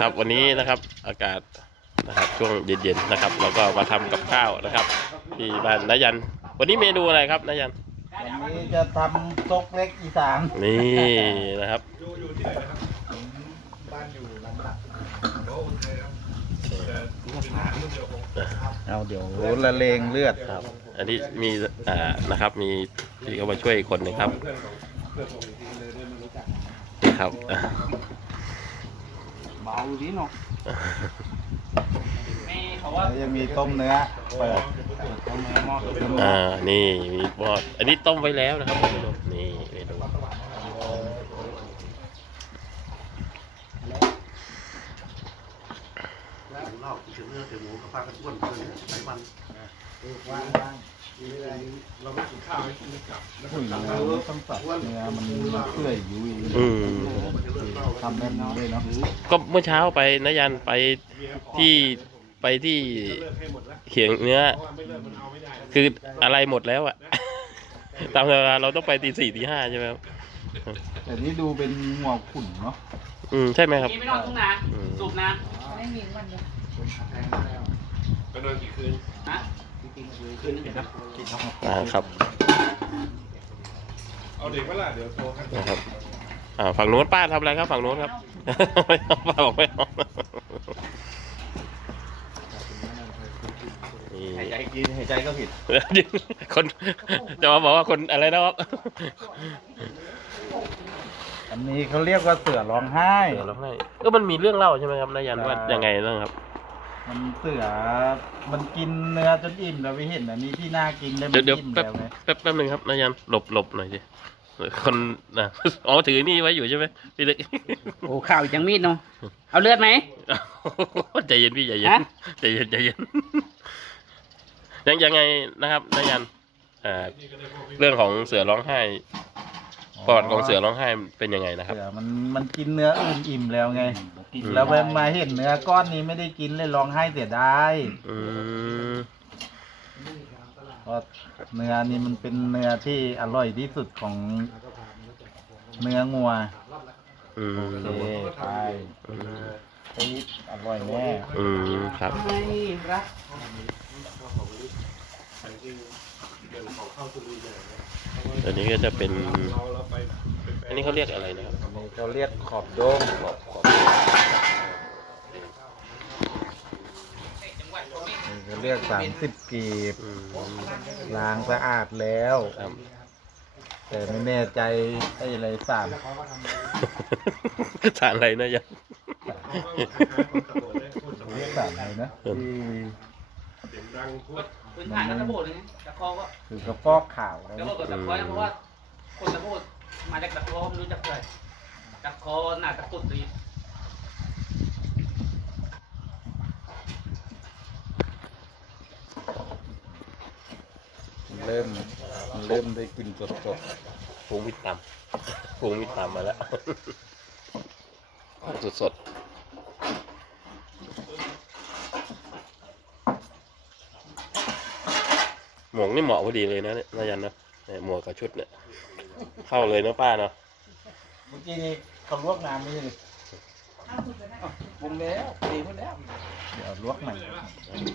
ครับ วันนี้นะครับอากาศนะครับช่วงเย็นๆนะครับเราก็มาทำกับข้าวนะครับที่บ้านนายัน วันนี้เมนูอะไรครับนายันวันนี้จะทำซกเล็กอีสานนี่นะครับบ้านอยู่ลำดับเอาเดี๋ยวละเลงเลือดครับ อันนี้มีอ่านะครับมีที่เขามาช่วยอีกคนหนึงครับนี่ครับเบาดีเนาะไม่เพราะว่าแล้วยังมีต้มเนื้อเปิดต้มเนื้อหม้อต้มอ่า นี่มีบอด อันนี้ต้มไว้แล้วนะครับเมนูนี่เมนูเล่าถึงเรื่องเตี๋ยวหมูกับปลากระต้วนเพื่อนหลายวันว่าง เราไม่กินข้าวไม่กินกลับๆผู้หญิงเราต้องสับเนื้อมันเปื่อยยุ่ยอืมมันจะเลิกเล่าทำแบบนี้ด้วยเนาะก็เมื่อเช้าไปนายันไปที่ไปที่เขียงเนื้อ คืออะไรหมดแล้วอะตามเวลาเราต้องไปตีสี่ตีห้าใช่ไหมครับแต่นี่ดูเป็นหัวขุ่นเนาะอืมใช่ไหมครับนี่ไม่นอนทุ่งนาอืมสูบน้ไม่มีวันเดียวไปนอนกี่คืนำนะคืนนึงครับ อ่าครับเอาเด็กเวลาเดี๋ยวโทรครับนะครับอ่าฝั่งโน้นป้าทำอะไรครับฝั่งโน้นครับ ไม่เอาป้าบอกไม่เอานี่หายใจกินหายใจก็ผิดคนจะมาบอกว่าคนอะไรนะครับอันนี้เขาเรียกว่าเสือร้องไห้เดี๋ยวเราให้ก็มันมีเรื่องเล่าใช่ไหมครับนายันว่าใช่ยังไงบ้างครับ มันเสือมันกินเนื้อจนอิ่มแล้วไปเห็นอันนี้ที่น่ากินเลยมัเดี๋ยวนเดี๋ยวอิ่มแป๊บแล้วไงแป๊บแป๊บหนึ่งครับนายันหลบหลบหน่อยสิคนนะอ๋อถือนี่ไว้อยู่ใช่ไหมพี่เล็ก โอ้ข่าวจังมีดเนาะเอาเลือดไหม ใจเย็นพี่ใจเย็นฮะ ใจเย็นใจเย็นยังยังไงนะครับนายันอ่าเรื่องของเสือร้องไห้ ปอดของเสือร้องไห้เป็นยังไงนะครับ เสือมันมันกินเนื้ออื่นอิ่มแล้วไงอืมแล้วไปมาเห็นเนื้อก้อนนี้ไม่ได้กินเลยร้องไห้เสียดายอืมเพราะเนื้อนี่มันเป็นเนื้อที่อร่อยที่สุดของเนื้องัวอืมโอเคไปอืมปี๊ดอร่อยแน่อืมครับไม่รัก อันนี้ก็จะเป็นเราเราไปเป็นแฟอันนี้เขาเรียกอะไรนะครับอันนี้เขาเรียกขอบโดงนี่เขาเรียกสามสิบกีบอืมล้างสะอาดแล้ว ครับแต่ไม่แน่ใจไอ้อะไรสามสารอะไรนะยันเรียกสามอะไรนะที่เสียงดังทั่ว พื้นฐานก็ตะโพดเลยนะตะคอก็คือกระฟอกข่าวแล้วตะโพดกับตะคอนะเพราะว่าคนตะโพดมาจากตะคอไม่รู้จักเลยตะคอหน้าตะกุดดีเริ่มเริ่มได้กลินสดพุงวิตามพุงวิตามมาแล้ว สดสดๆ มวกนี่เหมาะพอดีเลยนะเนี่ยนายันนะเนี่ยหมวกกับชุดเนี่ย เข้าเลยเนาะป้าเนาะๆเมื่อกี้นี้เขาลวกน้ำไม่ใช่หรือปรุงแล้วดีหมดแล้ว เดี๋ยวลวกใหม่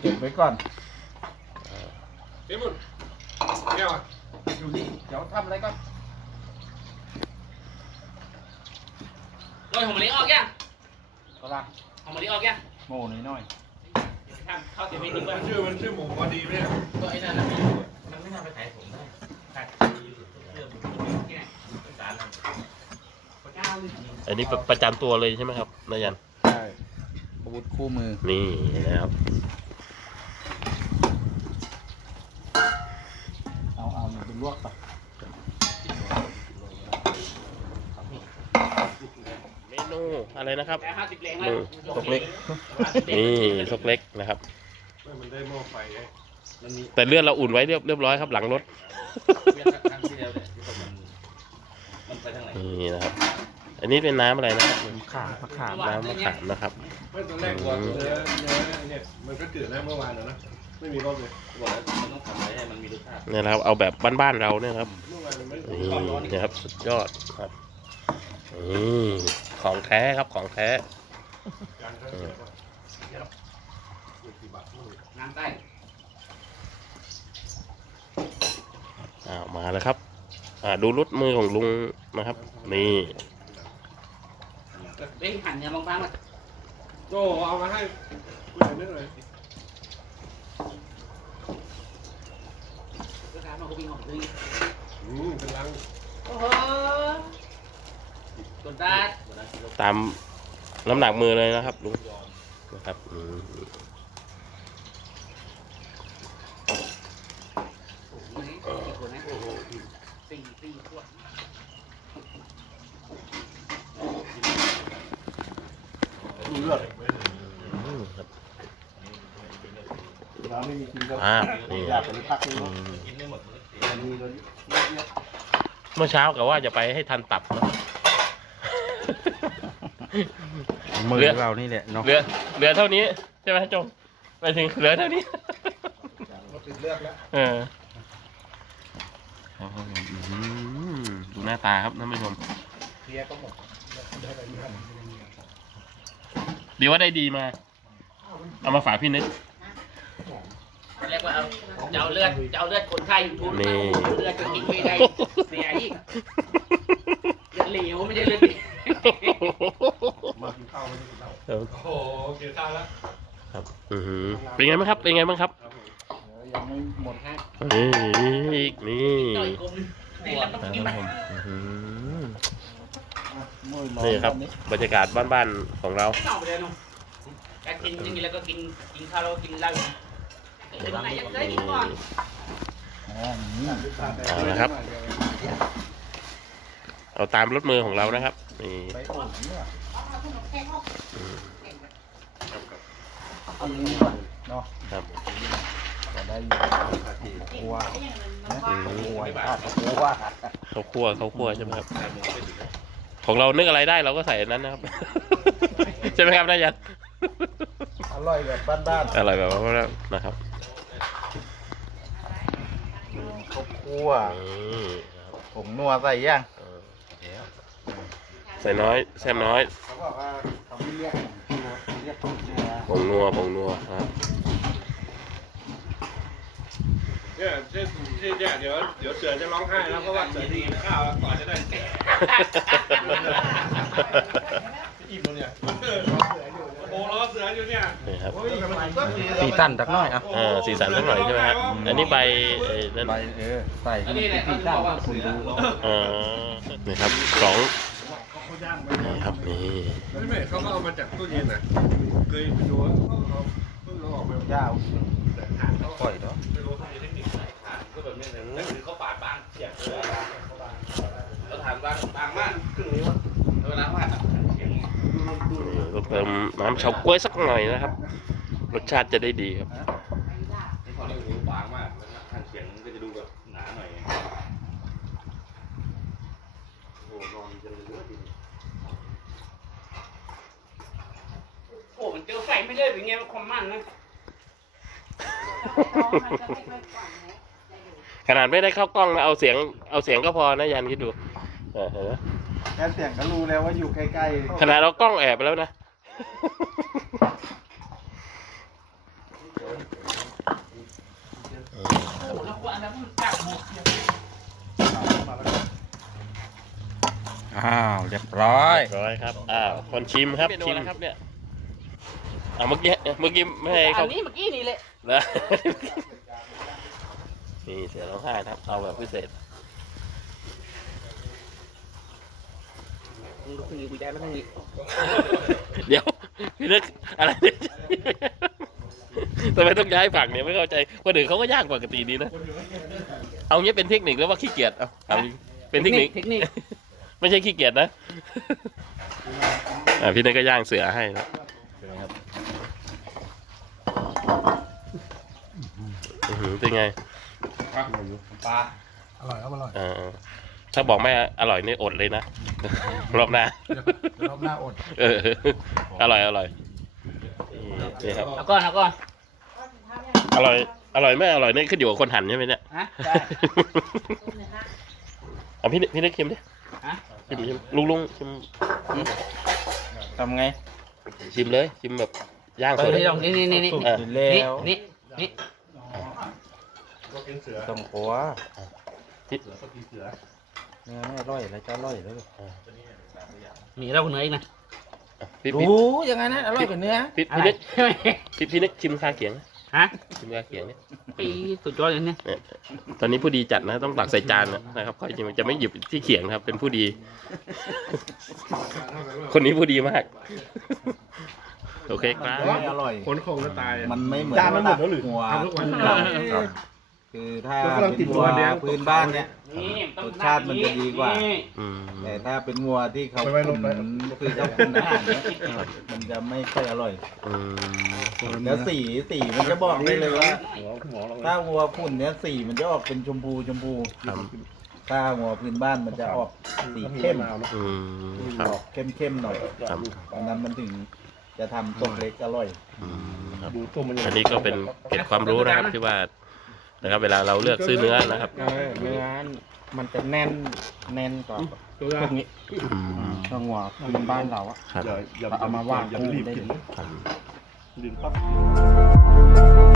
เก็บไว้ก่อนเฮ้ยมุนแก้วอะอยู่นี่เดี๋ยวทำอะไรก่อนโรยหอมมะลิออกยังก็ละหอมมะลิออกยังโม่นิดหน่อย ทำข้าวเสียไม่ดีเพื่อนชื่อมันชื่อหมูพอดีไหมเนี่ยก็ไอ้นั่นน่ะมันไม่น่าไปขายผมได้ขายเรื่องที่ไหนสารเก้าเลยอันนี้ประประจำตัวเลยใช่ไหมครับนายันใช่อาวุธคู่มือนี่นะครับเอาเอามันเป็นลวกไปเมนู อะไรนะครับแต่ห้าสิบแรงมืแล้วอซกเล็กนี่ซกเล็กนะครับไม่มันได้หม้อไฟไงแต่เลือดเราอุ่นไว้เรียบเรียบร้อยครับ หลังรถมันไปทางไหนนี่นะครับ อันนี้เป็นน้ำอะไรนะครับขามมะขามน้ำมะขามนะครับไม่ตอนแรกกลัวเนื้อเนื้อเนี่ยมันก็เกิดแล้วเมื่อวานแล้วนะไม่มีรสเลยบอกแล้วมันต้องทำอะไรให้มันมีรสชาติเนี่ยนะครับ เอาแบบบ้านๆเราเนี่ยครับเมื่อวานมันไม่นี่นะครับสุดยอดครับนี่ ของแท้ครับของแท้น้ำใต้อ่ามาแล้วครับ อ่าดูรุดมือของลุงนะครับ นี่เฮ้ยหั่นเนี่ยบางๆมาโจเอามาให้กูหน่อยนิดหน่อยเดี๋ยวถามมากูวิ่งออกเลยอืมเป็นลังโอ้โห กดดันตามน้ำหนักมือเลยนะครับลุงนะครับอืมสี่ขวดนะสี่สี่ขวดดูเลือดอืมครับเราไม่มีกินก็อ่านี่อยากไปพักนึงอืเนาะมมีเลยเมื่อเช้ากับว่าจะไปให้ทันตับนะ มือเลือดเรานี่แหละเนาะเหลือเหลือเท่านี้ใช่ไหมจงไปถึงเหลือเท่านี้ติดเลือดแล้วเออครับผมอื้อหือดูหน้าตาครับท่านผู้ชมเพียก็หมดดีว่าได้ดีมา เอามาฝากพี่นึกเรียกว่าเอาจะเอาเลือดจะเอาเลือดคนไข้ยูทูบนี่เลือดจะกินไม่ได้เสียอีกเลือดเหลวไม่ใช่เลือดดี มากินข้าวมากินข้าวครับโอ้โหกินข้าวแล้วครับอือหือเป็นไงบ้างครับ เป็นไงบ้างครับครับผมยังไม่หมดนี่อีกนี่หน่อยกลมนี่เราต้องกินคมัรับนผมอื้อหือมือร้อนนี่ครับตอนนี้บรรยากาศบ้านๆของเราเอาไปเลยนุ่มแกกินอย่างนี้แล้วก็กินกินข้าวแล้วก็กินเหล้าเดี๋ยวไหนยังได้กินก่อนอ๋อนี่เอาละครับ เอาตามรถมือของเรานะครับนี่ไปโอ่งเนี่ยอันนี้ก่อนเนาะครับจะได้อยู่วนะครัวอะครัวข้าวคั่วข้าวคั่วใช่ไหมครับ ของเรานึกอะไรได้เราก็ใส่อันนั้นนะครับ ใช่ไหมครับนายยันอร่อยแบบบ้านอะไรแบบว่านะครับข้าวคั่วอืมผงนัวใส่ย่าง ใส่น้อยแซมน้อยเขาบอกว่าเขาไม่เรียกเรียกผงนัวผงนัวผงนัวครับเนี่ยที่ที่เนี่ยเดี๋ยวเดี๋ยวเสือจะร้องไห้แล้วเพราะว่าเสือที่กินข้าวแล้วก่อนจะได้อิ่มแล้วเนี่ยโอ้โหรอเสืออยู่เนี่ยนี่ครับสีสันสักหน่อยอะอ่าสีสันสักหน่อยใช่ไหมครับอันนี้ใบเอ่อนั่นใบเออใส่อันนี้แหละเขาบอกว่าเสือเอ่อนี่ครับสอง นี่ครับนี่ไม่ไม่เขาก็เอามาจากตู้เย็นนะเคยไปดูว่าเขาเอาเพิ่งเอาออกมาย่าแต่ฐานเขาปล่อยเนาะไม่รู้เขามีเทคนิคไหนก็แบบนี้เลยนั่นคือเขาปาดบางเฉียบเลยแล้วถามบางบางมากครึ่งนิ้วเวลาเขาหัดเฉียงนี่ต้องเติมน้ำเฉาก๊วยสักหน่อยนะครับ รสชาติจะได้ดีครับ ที่เขาเรียกนิ้วบางมากทางเฉียงก็จะดูแบบหนาหน่อย โอ้โหนอนจะเหลือดี โอ้มันเจอไฟไม่เลยเป็นไงมันความมันนะขนาดไม่ได้เข้ากล้องนะเอาเสียงเอาเสียงก็พอนะยันคิดดูเออเห็นไหมแค่เสียงก็รู้แล้วว่าอยู่ใกล้ๆขนาดเรากล้องแอบไปแล้วนะ โอ้แล้วกว่าแล้วมันจับหมดอ้าว เรียบร้อยเรียบร้อยครับ อ่า คนชิมครับ ชิมครับเนี่ย อ่าเมื่อกี้เมื่อกี้ไม่ให้อัเขานนี้เมื่อกี้นี่แหละแล้วนี่เสียร้องไห้นะครับเอาแบบพิเศษมึงดูคุณกูใจไม่ต้องนี่เดี๋ยวพี่นึกอะไรเนี่ยทำไมต้องย้ายฝั่งเนี่ยไม่เข้าใจคนอื่นเขาก็ยากปกติดีนะเอางี้เป็นเทคนิคหรือว่าขี้เกียจเอาเอาเป็นเทคนิคเทคนิคไม่ใช่ขี้เกียจนะอ่าพี่นึกก็ย่างเสือให้นะ อื้อหือเป็นไงปลาอร่อยครับอร่อยเออถ้าบอกไม่อร่อยนี่อดเลยนะ รอบหน้ารอบหน้าอดเอออร่อยอร่อยนี่ครับ เอาก่อนเอาก่อน อร่อย อร่อยไม่อร่อยนี่ขึ้นอยู่กับคนหั่นใช่ไหมเนี่ยฮะได้ เอาพี่นึกพี่นึกชิมดิฮะชิมชิมลุงลุงชิมทำไงชิมเลย ชิมแบบย่างเอสอดนี่ลองนี่นี่นี่นี่สุ กนี่อยู่แล้วนี่นี่ต้องกลัวเนื้อไม่อร่อยแล้วจะอร่อยเลยนี่เราเหนืออีกนะพี่พี่รู้ยังไงนะอร่อยกว่าเนื้อพี่อะพี่ไรนึกพี่พี่นึกชิมคาเขียงนะฮะชิมคาเขียงเนี่ยปีสุดยอดเลยเนี่ยเนี่ยตอนนี้ผู้ดีจัดนะต้องตักใส่จานนะครับเขาจะจะไม่หยิบที่เขียงนะครับ เป็นผู้ดี คนนี้ผู้ดีมากโอเคครับไม่อร่อยขนโคงจะตาย มันไม่เหมือนจานมันหมดแล้วหรือหัวทำทุกวัน ครับคือถ้าเรากำลังติเป็ดนหัวัววแดงพื้นบ้านเนี่ยนี่รสชาติมันจะดีกว่า อืมแต่ถ้าเป็นวัวที่เขาไปไว้ลงไป ขุนคือเขาคุณอาหารเนี่ยมันจะไม่ค่อยอร่อย อืมแล้วสีสีมันจะบอกได้เลยว่าหัวหัวเราถ้าวัวขุนเนี่ยสีมันจะออกเป็นชมพูชมพู ครับถ้าวัวพื้นบ้านมันจะออกสีเข้มอืมครับออกเข้มเข้มๆหน่อยครับดังนั้นมันถึงจะทำต้มเล็กอร่อย อืมครับ ดูตัวมันอันนี้ก็เป็นเกร็ดความรู้นะครับที่ว่า นะครับ เวลาเราเลือกซื้อเนื้อนะครับเออเนื้อมันจะแน่นแน่นกว่าตัวพวกนี้อืมตัวงัวพื้นบ้านเราอะครับ อย่าอย่าเอามาวางอย่าไปรีบกินครับลืมปั๊บ